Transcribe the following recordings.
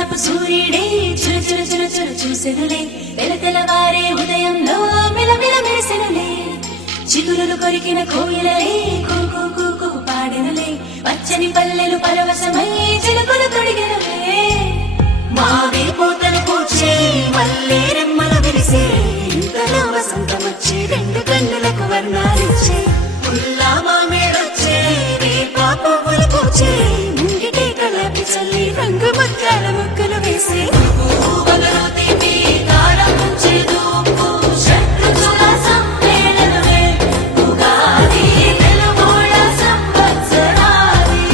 మాసపు సూర్యుడే చురు చురు చురు చురు చూసెనులే తెలవారే ఉదయంలో మిలమిల మెరిసెనులే చిగురులు కొరికిన కోయిలలే కూకు కూకు పాడెనులే పచ్చని పల్లెలు పరవశమై చిలుకలు తొడిగెనులే మావి పూతలు పూచే మల్లె రెమ్మలు విరిసే ఇంతలో వసంతమొచ్చే రెండు కన్నులకు వర్ణాలిచ్చే పుల్లా మామేడొచ్చే రేపా పువ్వులు పూచే ముంగిటే కళాపి చల్లి రంగు ముత్యాల ముగ్గులు వేసే పువ్వులలో తీపి కారం ముంచేదు ఉప్పు షట్రుచుల సమ్మేళనమే ఉగాది తెలుగోళ్ళ సంవత్సరాది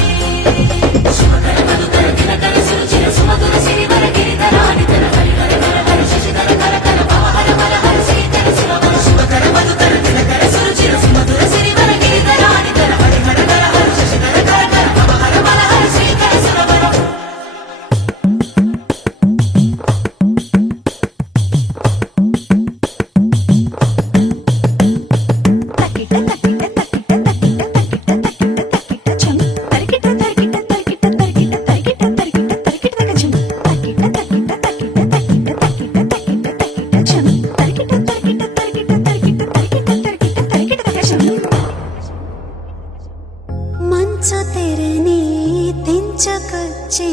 శుభకర మధుకర దినకర సురుచిర సుమధుర సిరివర గిరిధరాని తన హరిహర హర హర శశిధర కర కర పవహర వర హర శ్రీకర శివవర శుభకర మధుకర దినకర సురుచిర సుమధుర సిరివర గిరిధరాని తన హరిహర హర హర శశిధర కర కర పవహర వర హర శ్రీకర శివవర మంచు తెరని తెంచుకొచ్చి